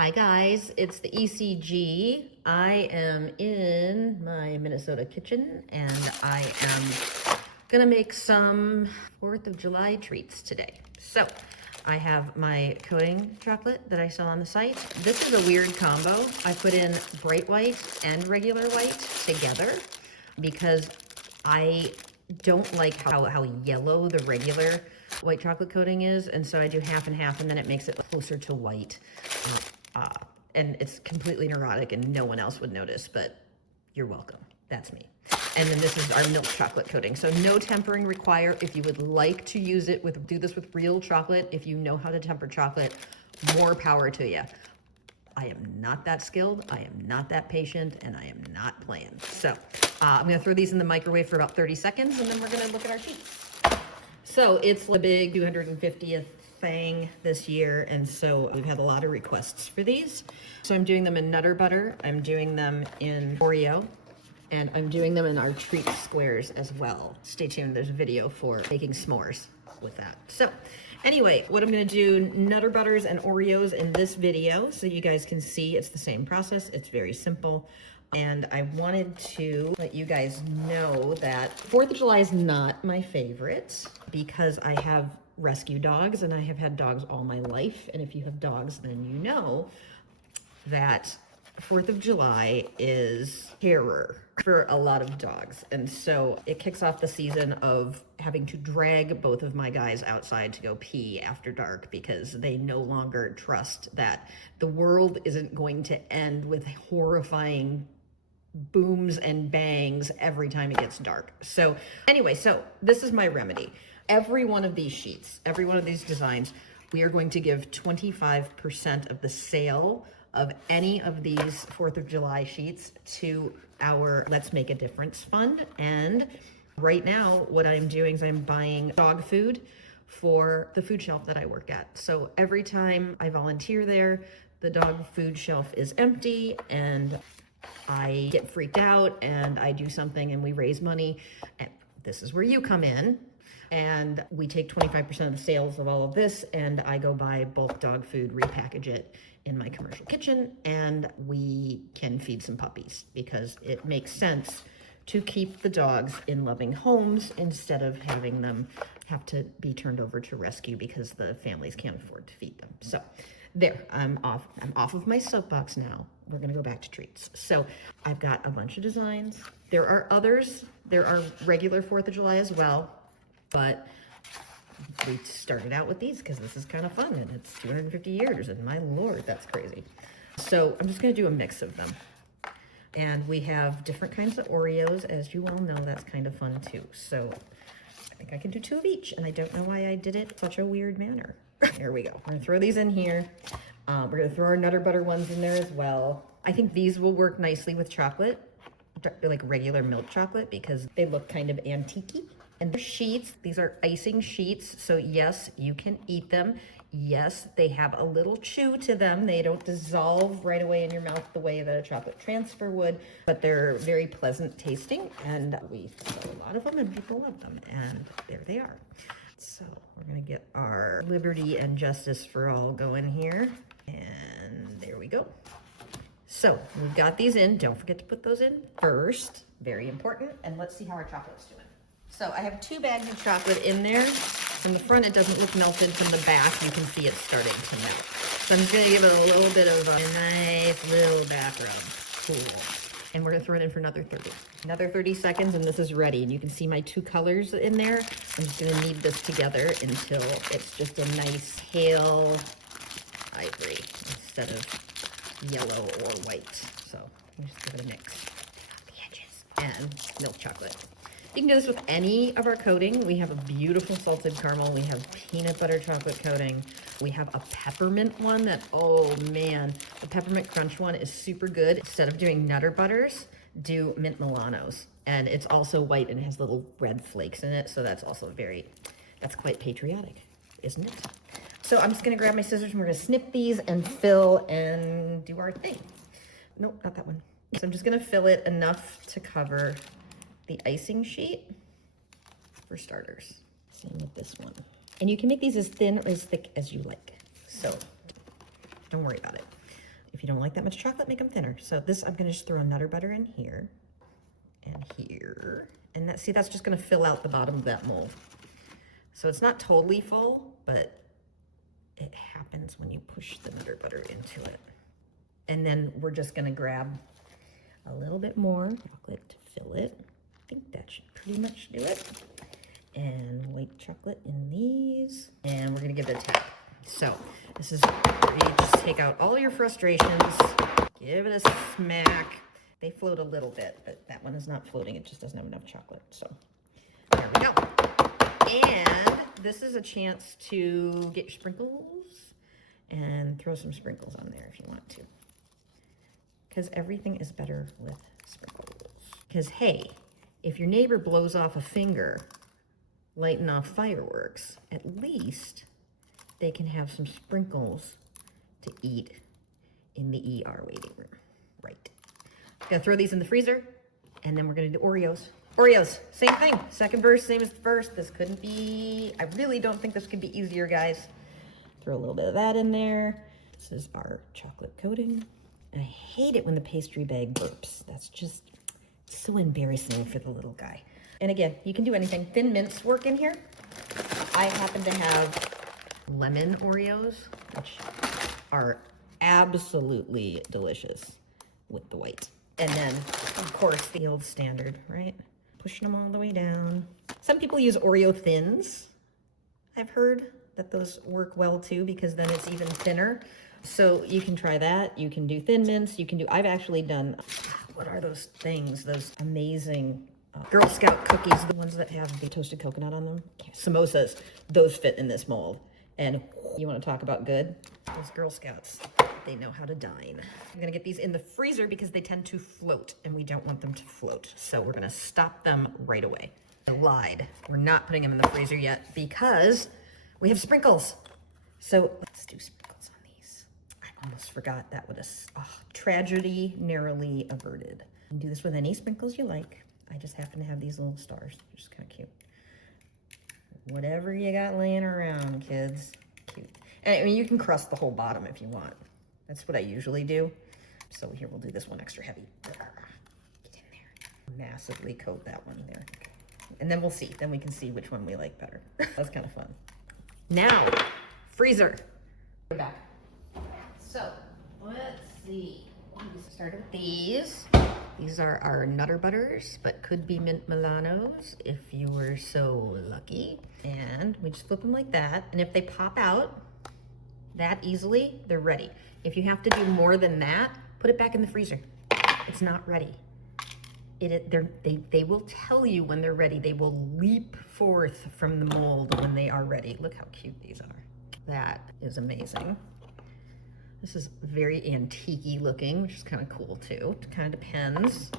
Hi guys, it's the ECG. I am in my Minnesota kitchen and I am gonna make some 4th of July treats today. So I have my coating chocolate that I sell on the site. This is a weird combo. I put in bright white and regular white together because I don't like how yellow the regular white chocolate coating is, and so I do half and half, and then it makes it closer to white. And it's completely neurotic and no one else would notice, but you're welcome. That's me. And then this is our milk chocolate coating. So no tempering required. If you would like to use it do this with real chocolate, if you know how to temper chocolate, more power to you. I am not that skilled, I am not that patient, and I am not playing. So I'm gonna throw these in the microwave for about 30 seconds and then we're gonna look at our sheets. So it's the big 250th thing this year, and so we've had a lot of requests for these. So I'm doing them in Nutter Butter, I'm doing them in Oreo, and I'm doing them in our treat squares as well. Stay tuned, there's a video for making s'mores with that. So anyway, what I'm gonna do, Nutter Butters and Oreos in this video so you guys can see it's the same process. It's very simple. And I wanted to let you guys know that 4th of July is not my favorite because I have rescue dogs and I have had dogs all my life. And if you have dogs, then you know that 4th of July is terror for a lot of dogs. And so it kicks off the season of having to drag both of my guys outside to go pee after dark because they no longer trust that the world isn't going to end with horrifying booms and bangs every time it gets dark. So anyway, so this is my remedy. Every one of these sheets, every one of these designs, we are going to give 25% of the sale of any of these 4th of July sheets to our Let's Make a Difference fund. And right now, what I'm doing is I'm buying dog food for the food shelf that I work at. So every time I volunteer there, the dog food shelf is empty and I get freaked out and I do something and we raise money. And this is where you come in. And we take 25% of the sales of all of this and I go buy bulk dog food, repackage it in my commercial kitchen, and we can feed some puppies because it makes sense to keep the dogs in loving homes instead of having them have to be turned over to rescue because the families can't afford to feed them. So there, I'm off of my soapbox now. We're gonna go back to treats. So I've got a bunch of designs. There are others. There are regular 4th of July as well, but we started out with these because this is kind of fun and it's 250 years and my Lord, that's crazy. So I'm just gonna do a mix of them. And we have different kinds of Oreos. As you all know, that's kind of fun too. So I think I can do 2 of each and I don't know why I did it in such a weird manner. Here we go. We're gonna throw these in here. We're gonna throw our Nutter Butter ones in there as well. I think these will work nicely with chocolate, like regular milk chocolate, because they look kind of antique-y. And they're sheets, these are icing sheets. So yes, you can eat them. Yes, they have a little chew to them. They don't dissolve right away in your mouth the way that a chocolate transfer would, but they're very pleasant tasting. And we sell a lot of them and people love them. And there they are. So we're gonna get our Liberty and Justice for All going here. And there we go. So we've got these in. Don't forget to put those in first. Very important. And let's see how our chocolate's doing. So I have 2 bags of chocolate in there. From the front, it doesn't look melted. From the back, you can see it's starting to melt. So I'm just gonna give it a little bit of a nice little back rub. Cool. And we're gonna throw it in for another 30 seconds, and this is ready. And you can see my 2 colors in there. I'm just gonna knead this together until it's just a nice pale ivory instead of yellow or white. So I'm just give it a mix. The edges. And milk chocolate. You can do this with any of our coating. We have a beautiful salted caramel. We have peanut butter chocolate coating. We have a peppermint one that, oh man, the peppermint crunch one is super good. Instead of doing Nutter Butters, do Mint Milanos. And it's also white and it has little red flakes in it. So that's also that's quite patriotic, isn't it? So I'm just gonna grab my scissors and we're gonna snip these and fill and do our thing. Nope, not that one. So I'm just gonna fill it enough to cover the icing sheet for starters. Same with this one. And you can make these as thin or as thick as you like. So don't worry about it. If you don't like that much chocolate, make them thinner. So this, I'm gonna just throw Nutter Butter in here and here. And that, see, that's just gonna fill out the bottom of that mold. So it's not totally full, but it happens when you push the Nutter Butter into it. And then we're just gonna grab a little bit more chocolate to fill it. I think that should pretty much do it. And white chocolate in these. And we're gonna give it a tap. So this is where you just take out all your frustrations, give it a smack. They float a little bit, but that one is not floating. It just doesn't have enough chocolate. So there we go. And this is a chance to get your sprinkles and throw some sprinkles on there if you want to. Because everything is better with sprinkles. Because hey, if your neighbor blows off a finger lighting off fireworks, at least they can have some sprinkles to eat in the ER waiting room. Right. Gonna throw these in the freezer, and then we're gonna do Oreos. Oreos, same thing. Second verse, same as the first. This couldn't be, I really don't think this could be easier, guys. Throw a little bit of that in there. This is our chocolate coating. And I hate it when the pastry bag burps. That's just so embarrassing for the little guy. And again, you can do anything. Thin mints work in here. I happen to have lemon Oreos, which are absolutely delicious with the white. And then, of course, the old standard, right? Pushing them all the way down. Some people use Oreo thins. I've heard that those work well too, because then it's even thinner. So you can try that. You can do thin mints. You can do, I've actually done, what are those things? Those amazing Girl Scout cookies, the ones that have the toasted coconut on them. Samosas, those fit in this mold. And you want to talk about good? Those Girl Scouts, they know how to dine. I'm gonna get these in the freezer because they tend to float and we don't want them to float. So we're gonna stop them right away. I lied. We're not putting them in the freezer yet because we have sprinkles. So let's do sprinkles on these. I almost forgot that would have, tragedy narrowly averted. You can do this with any sprinkles you like. I just happen to have these little stars, which is kind of cute. Whatever you got laying around, kids. Cute. And I mean, you can crust the whole bottom if you want. That's what I usually do. So here, we'll do this one extra heavy. Get in there. Massively coat that one there. And then we'll see. Then we can see which one we like better. That's kind of fun. Now, freezer. We're back. So, let's see. Start with these. These are our Nutter Butters, but could be Mint Milanos if you were so lucky. And we just flip them like that. And if they pop out that easily, they're ready. If you have to do more than that, put it back in the freezer. It's not ready. They will tell you when they're ready. They will leap forth from the mold when they are ready. Look how cute these are. That is amazing. This is very antique-y looking, which is kind of cool too. It kind of depends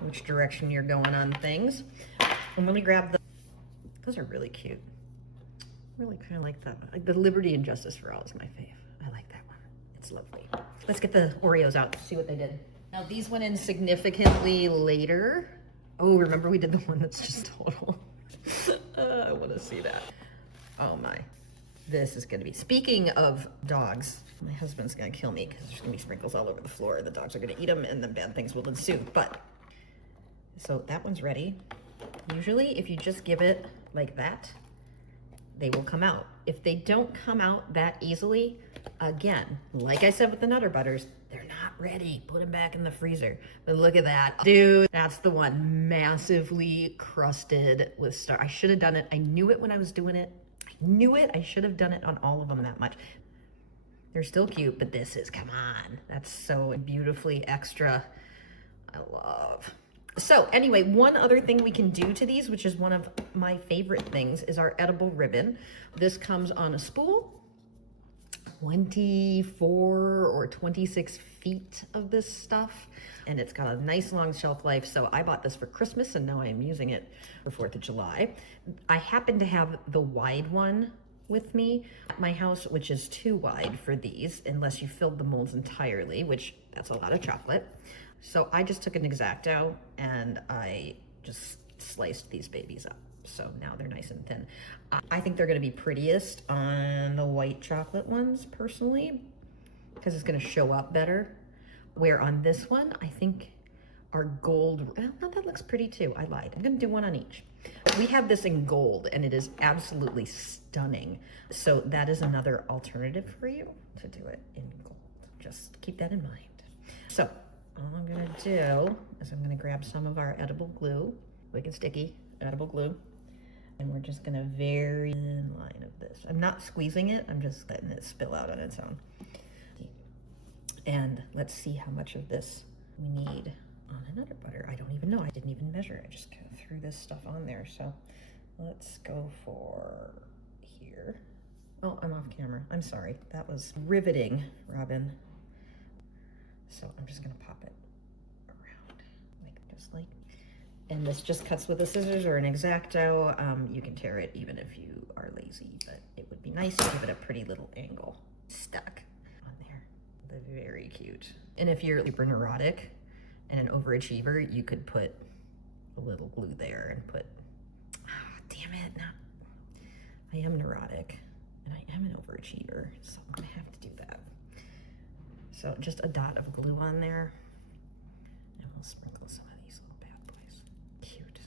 which direction you're going on things. And let me grab those are really cute. Really kind of like that. Like the Liberty and Justice for All is my fave. I like that one. It's lovely. Let's get the Oreos out, see what they did. Now these went in significantly later. Oh, remember we did the one that's just total. I want to see that. Oh my. This is gonna be, speaking of dogs, my husband's gonna kill me because there's gonna be sprinkles all over the floor. The dogs are gonna eat them and then bad things will ensue. But, so that one's ready. Usually if you just give it like that, they will come out. If they don't come out that easily, again, like I said with the Nutter Butters, they're not ready. Put them back in the freezer. But look at that. Dude, that's the one, massively crusted with star. I should have done it. I knew it when I was doing it. Knew it. I should have done it on all of them that much. They're still cute, but this is, come on. That's so beautifully extra. I love. So anyway, one other thing we can do to these, which is one of my favorite things, is our edible ribbon. This comes on a spool. 24 or 26 feet of this stuff, and it's got a nice long shelf life. So I bought this for Christmas and now I am using it for 4th of July. I happen to have the wide one with me at my house, which is too wide for these unless you filled the molds entirely, which that's a lot of chocolate. So I just took an X-Acto and I just sliced these babies up. So now they're nice and thin. I think they're gonna be prettiest on the white chocolate ones personally, because it's gonna show up better Where on this one, I think our gold, well, that looks pretty too. I lied. I'm gonna do one on each. We have this in gold and it is absolutely stunning. So that is another alternative for you to do it in gold. Just keep that in mind. So all I'm gonna do is I'm gonna grab some of our edible glue, wicked sticky edible glue, and we're just gonna very thin line of this. I'm not squeezing it, I'm just letting it spill out on its own. And let's see how much of this we need on another butter. I don't even know, I didn't even measure. I just kind of threw this stuff on there. So let's go for here. Oh, I'm off camera, I'm sorry. That was riveting, Robin. So I'm just gonna pop it around, just like, and this just cuts with a scissors or an X-Acto. You can tear it even if you are lazy, but it would be nice to give it a pretty little angle. Stuck on there. They're very cute. And if you're super neurotic and an overachiever, you could put a little glue there and put, damn it, no. I am neurotic and I am an overachiever, so I'm gonna have to do that. So just a dot of glue on there, and we'll sprinkle some of these little bad boys. Cute.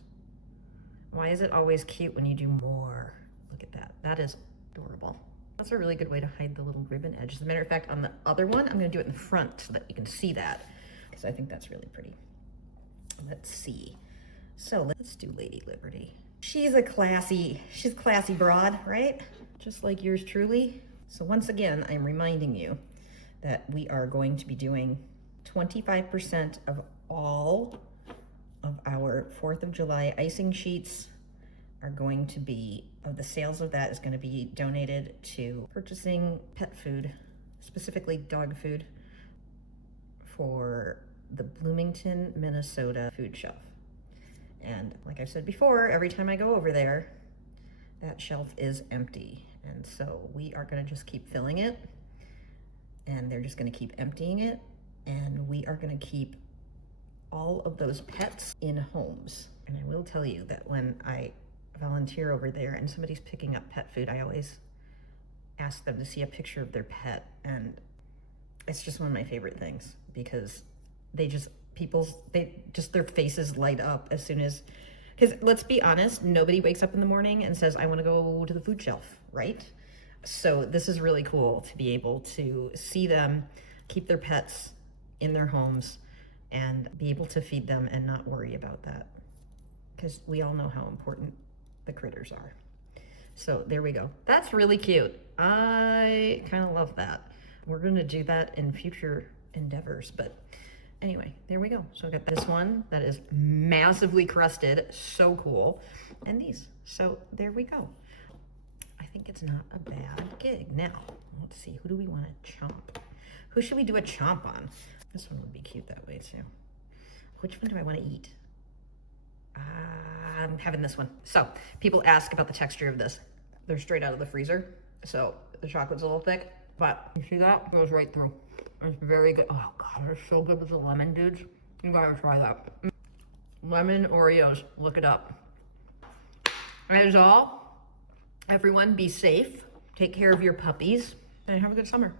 Why is it always cute when you do more? Look at that. That is adorable. That's a really good way to hide the little ribbon edge. As a matter of fact, on the other one, I'm gonna do it in the front so that you can see that, because I think that's really pretty. Let's see. So let's do Lady Liberty. She's classy broad, right? Just like yours truly. So once again, I'm reminding you that we are going to be doing 25% of all of our 4th of July icing sheets are going to be, the sales of that is going to be donated to purchasing pet food, specifically dog food, for the Bloomington, Minnesota food shelf. And like I've said before, every time I go over there, that shelf is empty. And so we are going to just keep filling it, and they're just going to keep emptying it, and we are going to keep all of those pets in homes. And I will tell you that when I volunteer over there and somebody's picking up pet food, I always ask them to see a picture of their pet, and it's just one of my favorite things, because their faces light up as soon as, because let's be honest, nobody wakes up in the morning and says, I want to go to the food shelf, right? So this is really cool to be able to see them keep their pets in their homes and be able to feed them and not worry about that, because we all know how important the critters are. So there we go. That's really cute. I kind of love that. We're going to do that in future endeavors, but anyway, there we go. So I got this one that is massively crusted, so cool, and these. So there we go. I think it's not a bad gig. Now, let's see, who do we want to chomp? Who should we do a chomp on? This one would be cute that way too. Which one do I want to eat? I'm having this one. So people ask about the texture of this. They're straight out of the freezer, so the chocolate's a little thick, but you see that? Goes right through. It's very good. Oh God, they're so good with the lemon, dudes. You gotta try that. Lemon Oreos, look it up. That is all. Everyone be safe, take care of your puppies, and have a good summer.